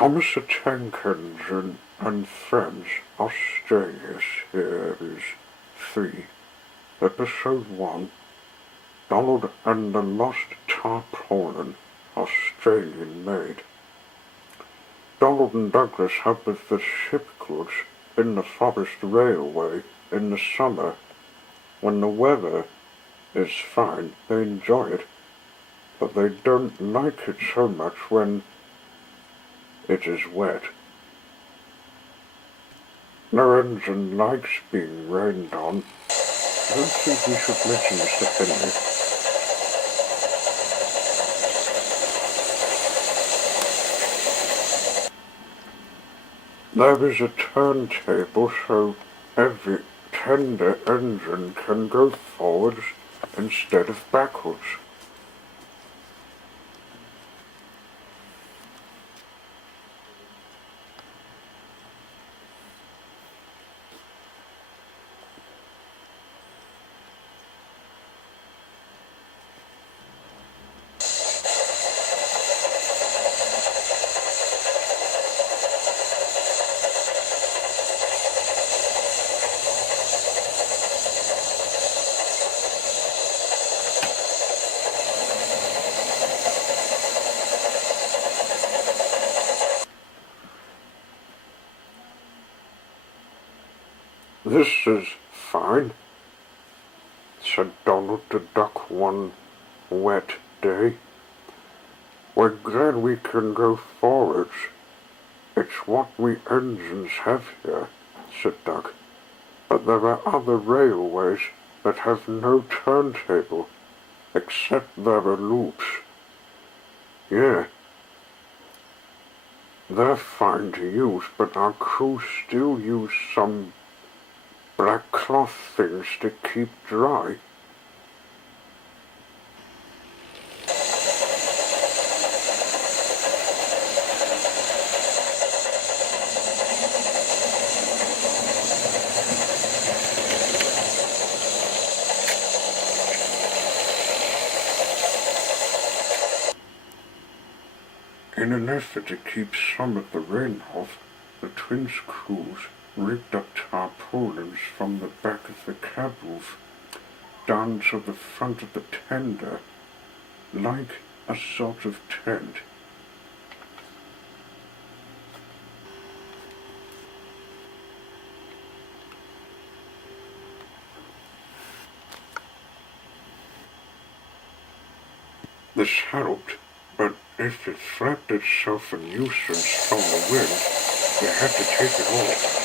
Thomas the Tank Engine and Friends Australia Series 3, Episode 1, Donald and the Lost Tarpaulin, Australian made. Donald and Douglas help with the ship goods in the Forest Railway in the summer. When the weather is fine, they enjoy it, but they don't like it so much when it is wet. No engine likes being rained on. I don't think we should mention Mr. Henry. There is a turntable so every tender engine can go forwards instead of backwards. This is fine, said Donald the Duck one wet day. We're glad we can go forwards. It's what we engines have here, said Duck. But there are other railways that have no turntable, except there are loops. Yeah, they're fine to use, but our crew still use some black cloth things to keep dry. In an effort to keep some of the rain off, the twins' crews rigged up tarpaulins from the back of the cab roof down to the front of the tender, like a sort of tent. This helped, but if it flapped itself a nuisance from the wind, we had to take it off.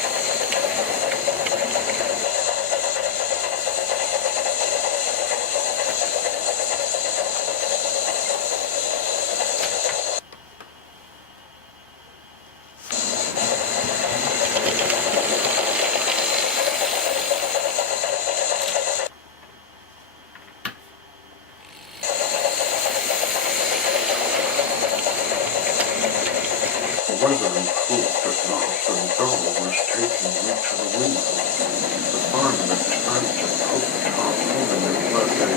The weather improved at last, and Donald was taking me to the window. The fireman had time to put the tarpaulin in where they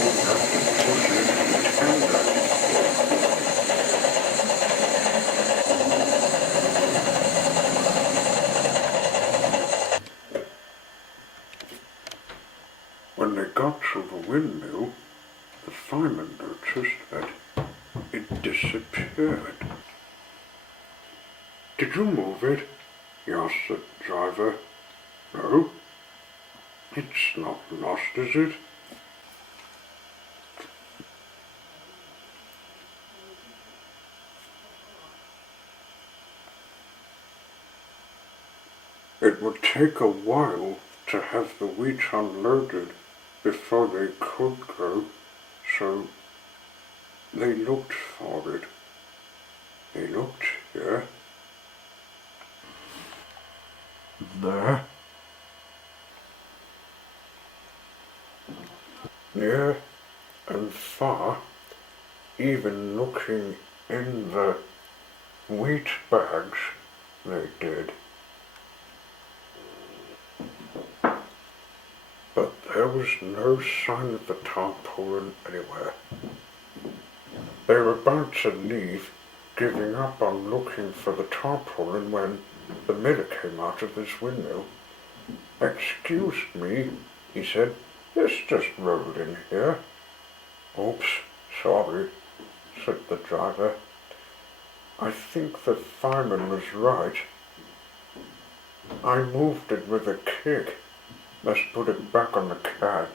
wouldn't have to push it into the tender. When they got to the windmill, the fireman noticed that it disappeared. Did you move it? He asked the driver. No, it's not lost, is it? It would take a while to have the wheat unloaded before they could go, so they looked for it. They looked here. There. Near and far, even looking in the wheat bags, they did. But there was no sign of the tarpaulin anywhere. They were about to leave giving up on looking for the tarpaulin when the miller came out of this windmill. "Excuse me," he said. "This just rolled in here." "Oops, sorry," said the driver. "I think the fireman was right. I moved it with a kick. Let's put it back on the cab."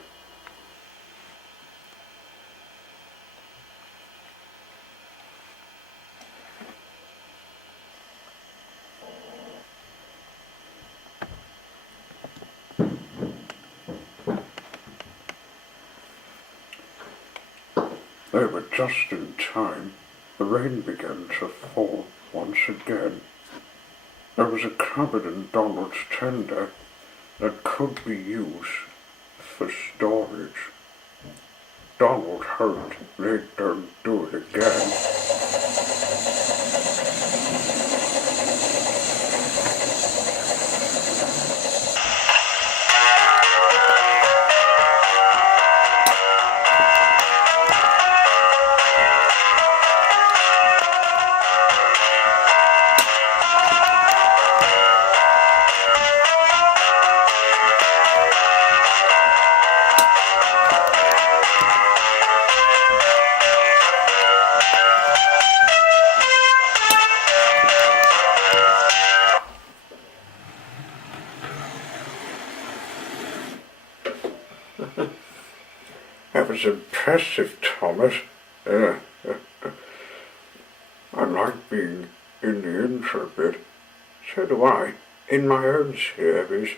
They were just in time. The rain began to fall once again. There was a cupboard in Donald's tender that could be used for storage. Donald hoped they don't do it again. That was impressive, Thomas. I like being in the intro bit. So do I, in my own series.